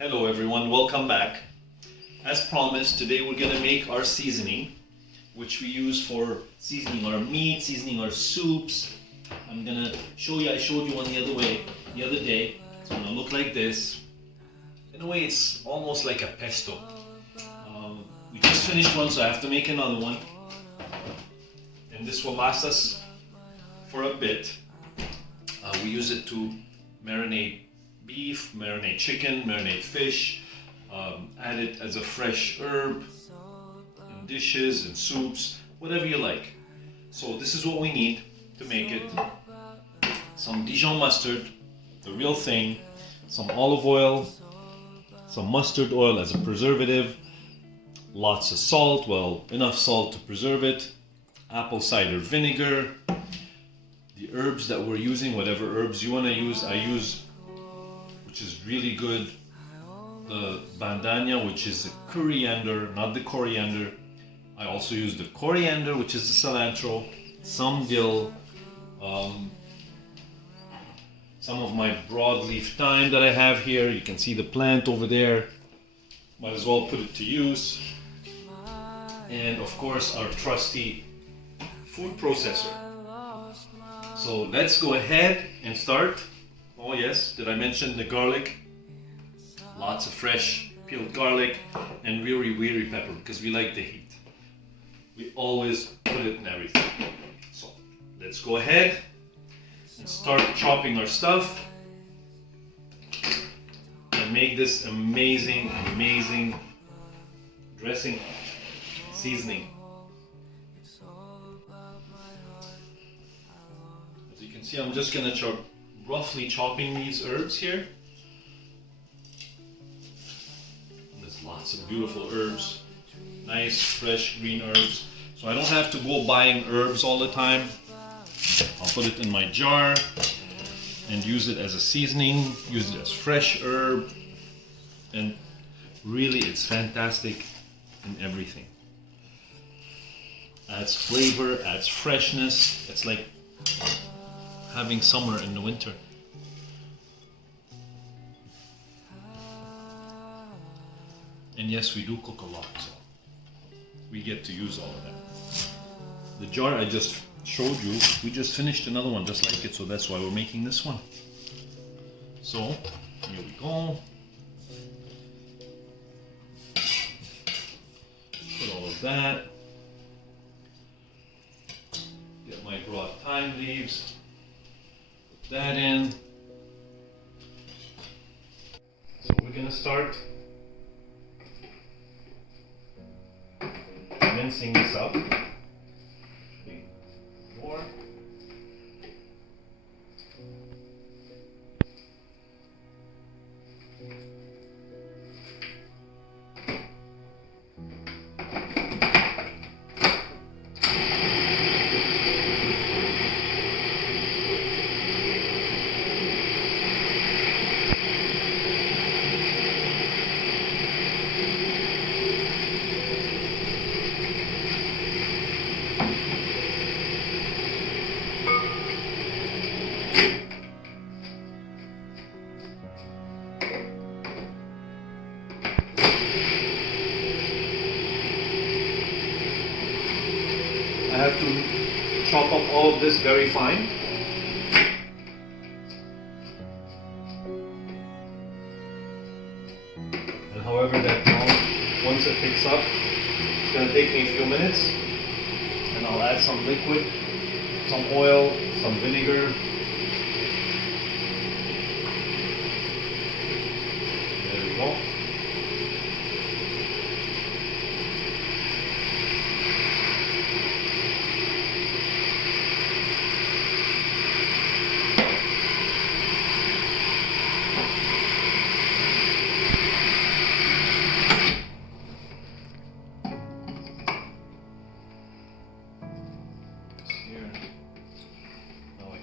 Hello everyone, welcome back. As promised, today we're gonna make our seasoning, which we use for seasoning our meat, seasoning our soups. I'm gonna show you, I showed you one the other day. It's gonna look like this. In a way, it's almost like a pesto. We just finished one, so I have to make another one. And this will last us for a bit. We use it to marinate beef, marinate chicken, marinate fish, add it as a fresh herb in dishes and soups, whatever you like. So this is what we need to make it. Some Dijon mustard, the real thing, some olive oil, some mustard oil as a preservative, lots of salt, well, enough salt to preserve it, apple cider vinegar, the herbs that we're using, whatever herbs you want to use. I use, which is really good, the bandania, which is the coriander, not the coriander. I also use the coriander, which is the cilantro, some dill, some of my broadleaf thyme that I have here. You can see the plant over there. Might as well put it to use. And of course, our trusty food processor. So let's go ahead and start. Oh yes, did I mention the garlic? Lots of fresh peeled garlic and weary pepper because we like the heat. We always put it in everything. So let's go ahead and start chopping our stuff and make this amazing dressing, seasoning. As you can see, I'm just gonna roughly chopping these herbs here. There's lots of beautiful herbs, nice fresh green herbs. So I don't have to go buying herbs all the time. I'll put it in my jar and use it as a seasoning, use it as fresh herb, and really it's fantastic in everything. Adds flavor, adds freshness. It's like having summer in the winter. And yes, we do cook a lot, so we get to use all of that. The jar I just showed you, we just finished another one just like it, so that's why we're making this one. So, here we go. Put all of that. Get my broad thyme leaves. Put that in. So we're gonna start mincing this up. More. I have to chop up all of this very fine. And however that now, once it picks up, it's going to take me a few minutes. And I'll add some liquid, some oil, some vinegar. There we go.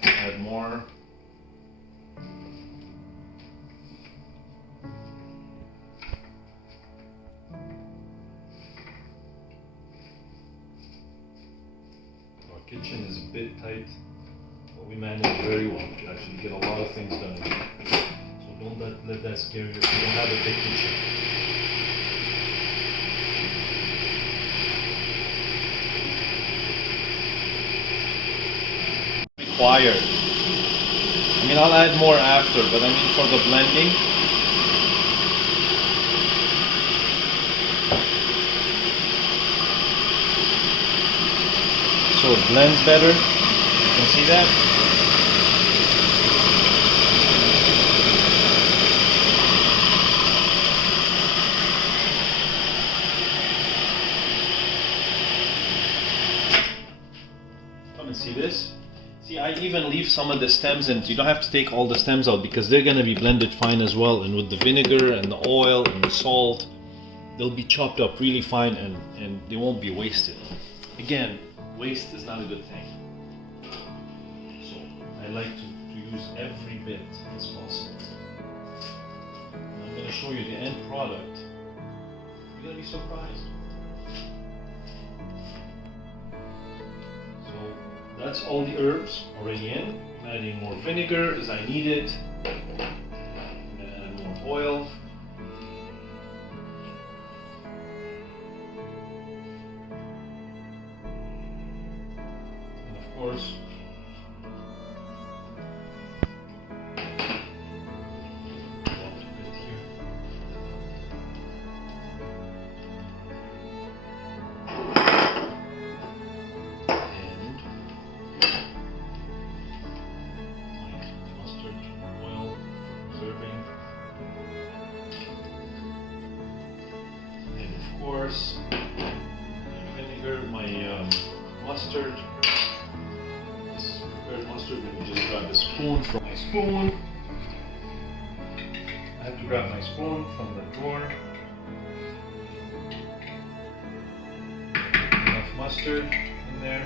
Add more. Our kitchen is a bit tight, but we manage very well. We actually get a lot of things done. So Don't let that scare you if you don't have a big kitchen. Required. I mean, I'll add more after, but I mean for the blending. So it blends better. You can see that. Come and see this. See, I even leave some of the stems in. You don't have to take all the stems out because they're gonna be blended fine as well. And with the vinegar and the oil and the salt, they'll be chopped up really fine and they won't be wasted. Again, waste is not a good thing. So I like to use every bit as possible. And I'm gonna show you the end product. You're gonna be surprised. That's all the herbs already in. I'm adding more vinegar as I need it. I'm gonna add more oil. And of course, vinegar, my mustard. This prepared mustard, let me just grab a spoon from my spoon. I have to grab my spoon from the drawer. Enough mustard in there.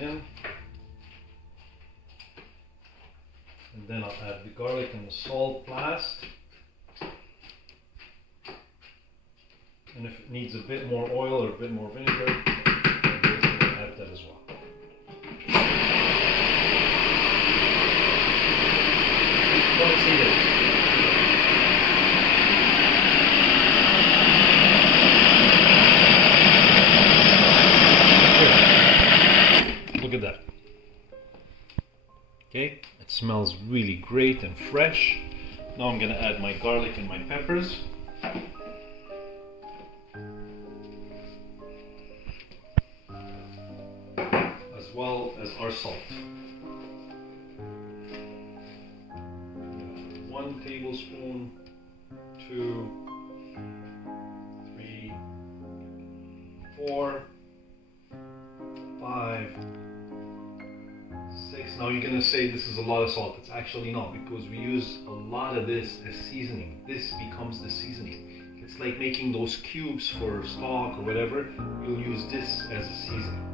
In. And then I'll add the garlic and the salt last. And if it needs a bit more oil or a bit more vinegar, I'll add that as well. Don't see it. Look at that. Okay, it smells really great and fresh. Now I'm going to add my garlic and my peppers. As well as our salt. 1 tablespoon, 2, 3, 4, 5, 6. Now you're gonna say this is a lot of salt. It's actually not, because we use a lot of this as seasoning. This becomes the seasoning. It's like making those cubes for stock or whatever. You'll use this as a seasoning.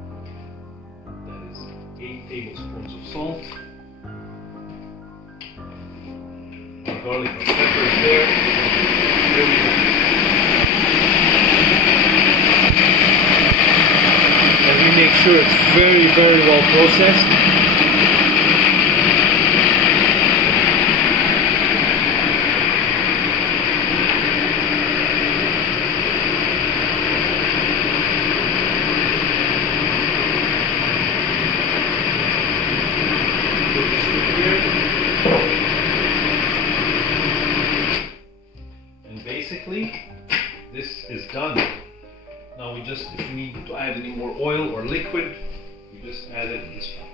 That is 8 tablespoons of salt. Our garlic and pepper is there. There we go. And we make sure it's very, very well processed. And basically, this is done. just, if you need to add any more oil or liquid, you just add it in this pot.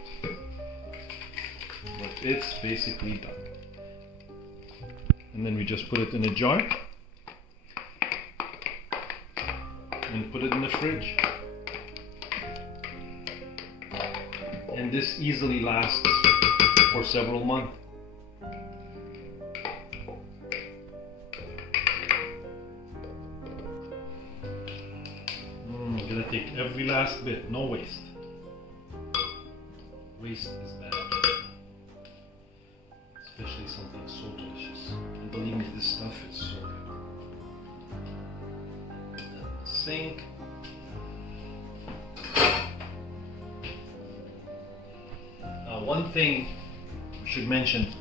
But it's basically done. And then we just put it in a jar and put it in the fridge. And this easily lasts for several months. I'm gonna take every last bit, no waste. Waste is bad. Especially something so delicious. And believe me, this stuff is so good. Sink. One thing we should mention,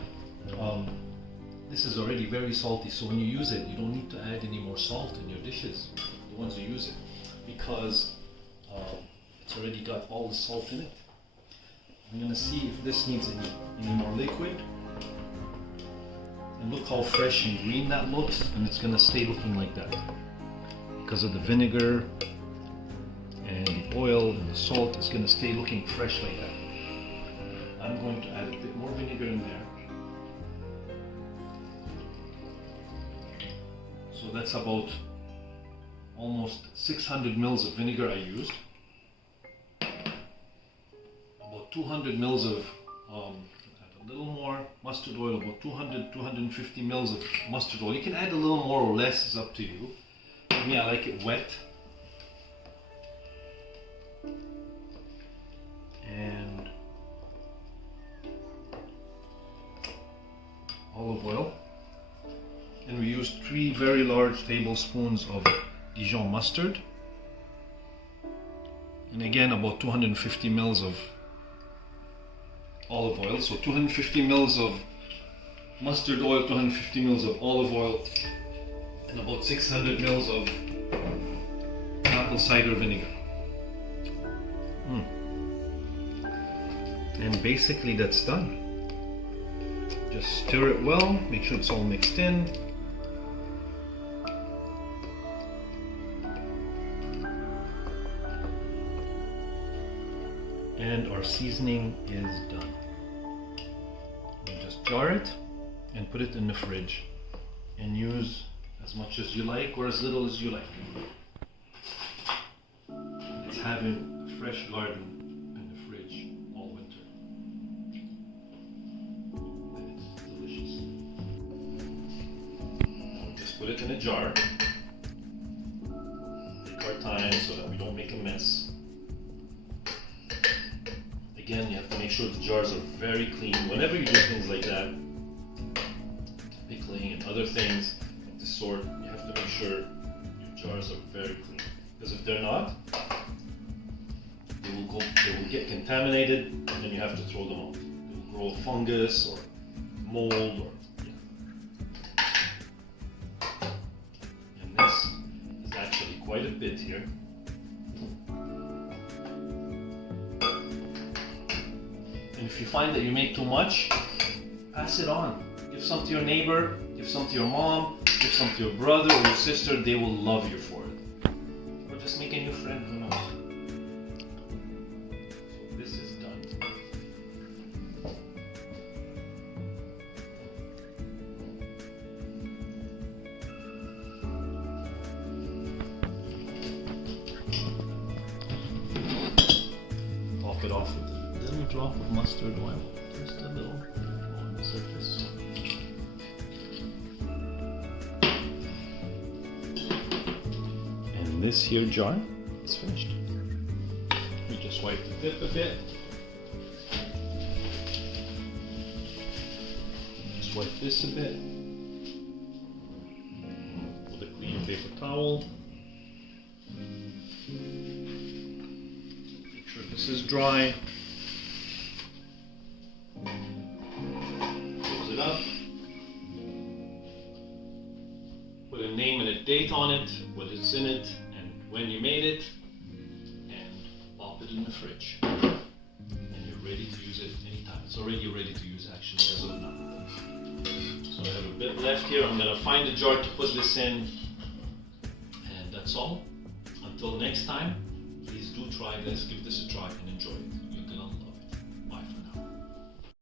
this is already very salty, so when you use it, you don't need to add any more salt in your dishes, the ones you use it, because it's already got all the salt in it. I'm gonna see if this needs any more liquid. And look how fresh and green that looks, and it's gonna stay looking like that because of the vinegar and the oil and the salt. It's gonna stay looking fresh like that. I'm going to add a bit more vinegar in there. So that's about almost 600 mils of vinegar I used. About 200 mils of a little more mustard oil, about 250 mils of mustard oil. You can add a little more or less, it's up to you. For me, I like it wet. And olive oil. And we used 3 very large tablespoons of Dijon mustard. And again, about 250 mils of olive oil. So 250 mils of mustard oil, 250 mils of olive oil, and about 600 mils of apple cider vinegar. And basically that's done. Just stir it well, make sure it's all mixed in. And our seasoning is done. We'll just jar it and put it in the fridge and use as much as you like or as little as you like. It's having a fresh garden in the fridge all winter. And it's delicious. We'll just put it in a jar. Take our time so that we don't make a mess. Again, you have to make sure the jars are very clean. Whenever you do things like that, pickling and other things of this sort, you have to make sure your jars are very clean. Because if they're not, they will get contaminated, and then you have to throw them out. They will grow fungus or mold, or and this is actually quite a bit here. And if you find that you make too much, pass it on. Give some to your neighbor, give some to your mom, give some to your brother or your sister. They will love you for it. Or just make a new friend, who knows. So this is done. Top it off with a little drop of mustard oil, just a little on the surface. And this here jar is finished. We just wipe the tip a bit. Just wipe this a bit with a clean paper towel. Make sure this is dry. Close it up. Put a name and a date on it, what is in it, and when you made it, and pop it in the fridge. And you're ready to use it anytime. It's already ready to use actually as of now. So I have a bit left here. I'm going to find a jar to put this in, and that's all. Until Until next time, please do try this, give this a try and enjoy it.